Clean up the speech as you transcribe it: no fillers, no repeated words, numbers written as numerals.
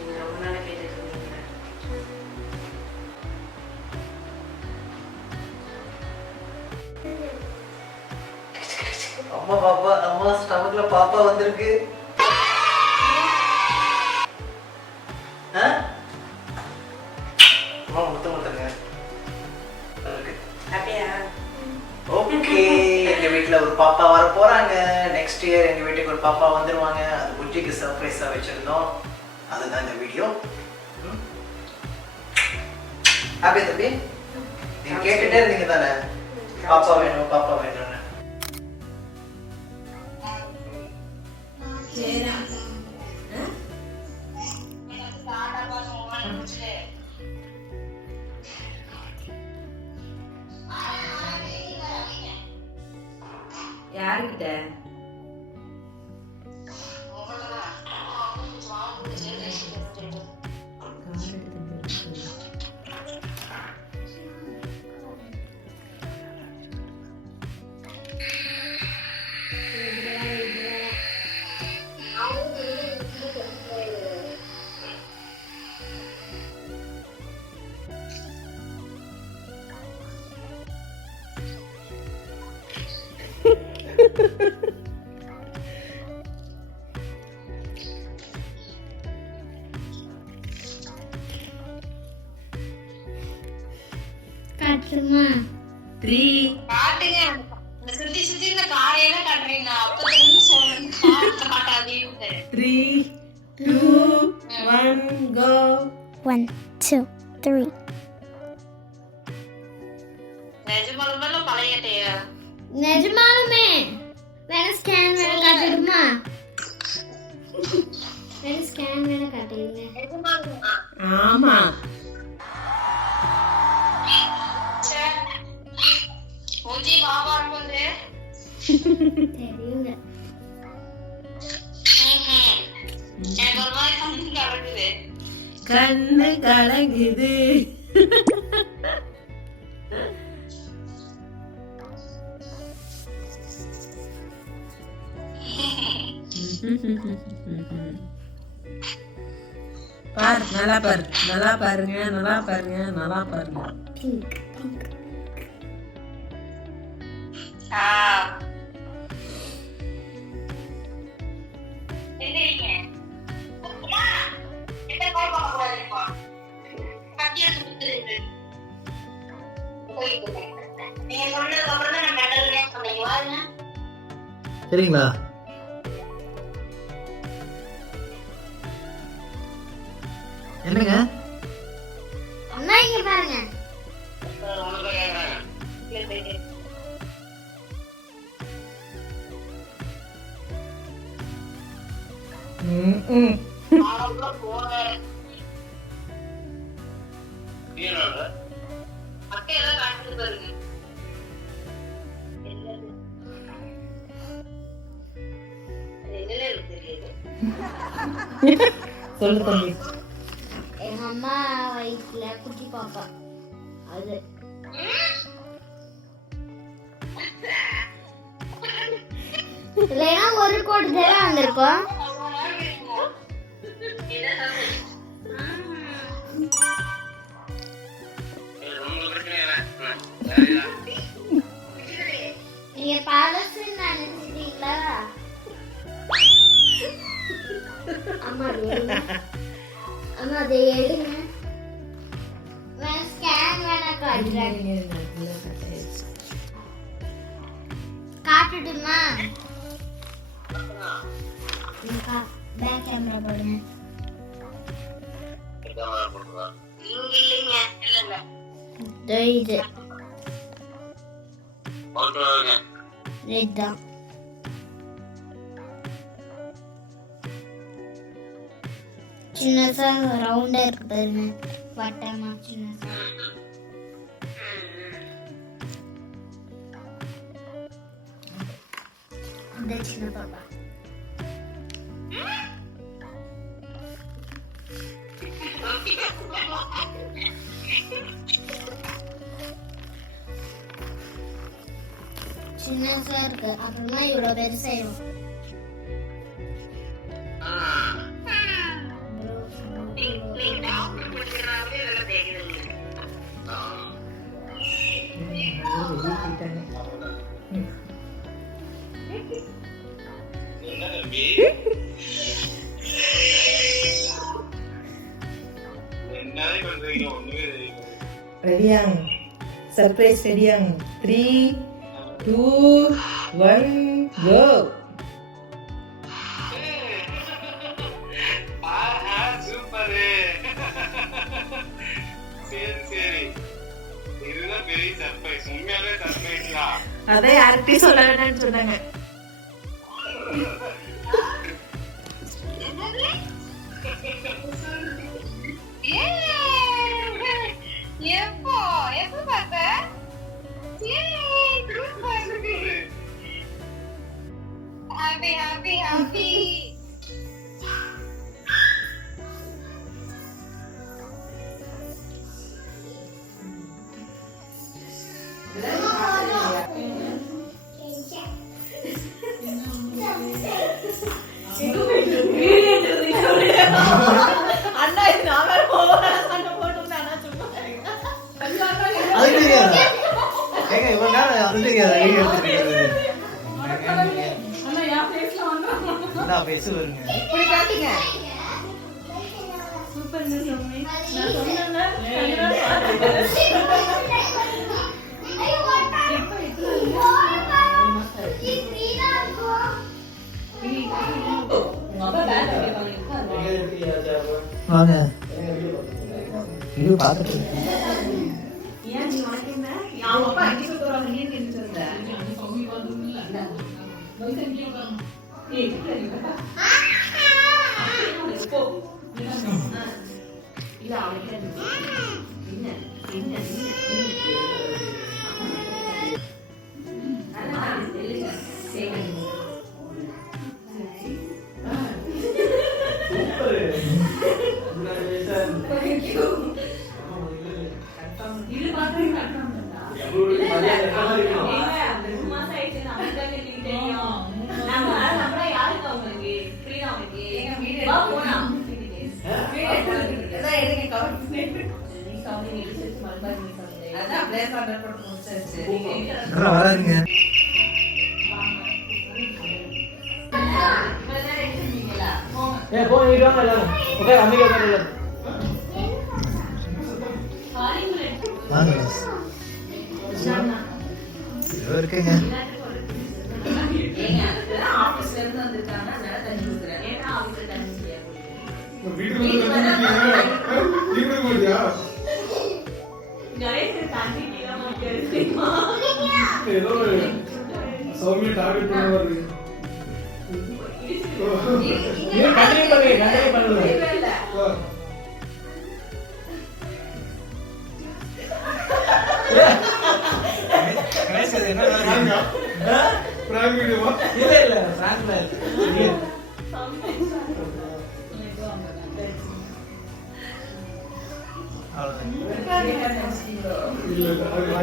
நீங்க ரொம்ப நாள் கேட்டுட்டு இருந்தீங்க. அம்மா பாப்பா, அம்மா ஸ்டமக்ல பாப்பா வந்திருக்கு. அம்மா முத்தம் கொடுத்துருங்க. ஹாப்பியா? ஓகே, எங்க வீட்ல ஒரு பாப்பா வர போறாங்க. நெக்ஸ்ட் இயர் எங்க வீட்டுக்கு ஒரு பாப்பா வந்துருவாங்க. அது குட்டிக்கு சர்ப்ரைஸா வச்சிருந்தோம். அதுதான் இந்த வீடியோ. ஹாப்பி தம்பி, நீங்க கேட்டுட்டே இருந்தீங்க தானே பாப்பா வேணும் பாப்பா வேணும்னு. யார்கிட்ட? காட்டுமா 3 காட்டுங்க. இந்த சுத்தி சுத்தி இந்த காரையில காட்டுறீங்க. அப்பதான் சொல்லுங்க காட்டாதீங்க. 3 2 1 go. 1 2 3 நிஜமாலுமே பழையட்டையா? நிஜமாலுமே வேணா ஸ்கேன் வேணா காட்டுமா? வேணா ஸ்கேன் வேணா காட்டுங்க. நிஜமாலுமா? ஆமா. மூஞ்சி பாபா இருக்கும்ல. தெரியுங்க. எனக்கு ஒரு மாதிரி கண்ணு கலங்குது. கண்ணு கலங்குது. பாரு, நல்லா பாரு, நல்லா பாருங்க, நல்லா பாருங்க, நல்லா பாருங்க. பிங்க் பிங்க் எந்திரிங்க. எந்த கால் பண்ண கூடாதுப்பா. கட்டி எடுத்து குடுத்துருங்க. நீங்க சொன்னதுக்கு அப்புறம் தான் நான் மெடல்னே சொன்னீங்க. வாருங்க. சரிங்களா? என்னங்க அம்மா இங்க பாருங்க. அக்கையெல்லாம் காட்டுது பாருங்க. சொல்லு தம்பி. எங்க அம்மா வயிற்றுல குட்டி பாப்பா அது. இல்லைன்னா ஒரு கோடி தடவை வந்திருக்கோம். நீங்க பழசு நினைச்சிட்டீங்களா? அம்மா அது எடுங்க. அம்மா அதை எடுங்க. வேணா ஸ்கேன் வேணா காட்டுறேன். காட்டுட்டுமா? பேக் கேமரா போடுங்க. இங்க இல்லைங்க. இல்ல இது இதுதான். சின்னதா ரவுண்டா இருக்கு பாருங்க. வட்டமா சின்னதா. இந்த சின்ன பாப்பா. சின்னதா இருக்கு. அப்புறமா இவ்வளவு பெருசாயிரும். ரெடியாங்க சர்ப்ரைஸ் ரெடியாங்க 3 2 1 கோ அதே யார்கிட்டயும் சொல்ல வேண்டாம்னு சொன்னாங்க. எப்போ பார்த்த ஹாப்பி ஹாப்பி ஹாப்பி அண்ணா இது நான் வேற போறேன் சண்டை போட்டுட்டேன் அண்ணா சும்மா அது தெரியாதா ஏங்க இவ்வளவு நேரம் அது தெரியாதா வீடியோ எடுத்துட்டு அண்ணா யா ஃபேஸ்ல வந்தா நான் பேச வருங்க இப்படி காட்டுங்க சூப்பர் நியூஸ் நான் சொன்னேன்ல வாங்க இது பார்த்துட்டு ஏன் நீ உனக்கு என்ன அவங்க அப்பா அடி சொல்றாங்க நீ என்ன சொல்ற இல்ல அவளுக்கு என்ன என்ன வராதுங்க போங்க எல்லாரும் ஓகே அம்மிக்கு வாங்க இருக்குங்க ஆபீஸ்ல இருந்து வந்திருக்காங்க அதனால தண்ணி குடுக்குறேன் ஏன்னா ஆபீஸ்ல தண்ணி சௌமியா டார்கெட் பண்ணுவாரு கண்டினியூ பண்ணுங்க பிராங்க் வீடியோவா இல்ல பிராங்க்ல அவ்வளவுதான் இல்ல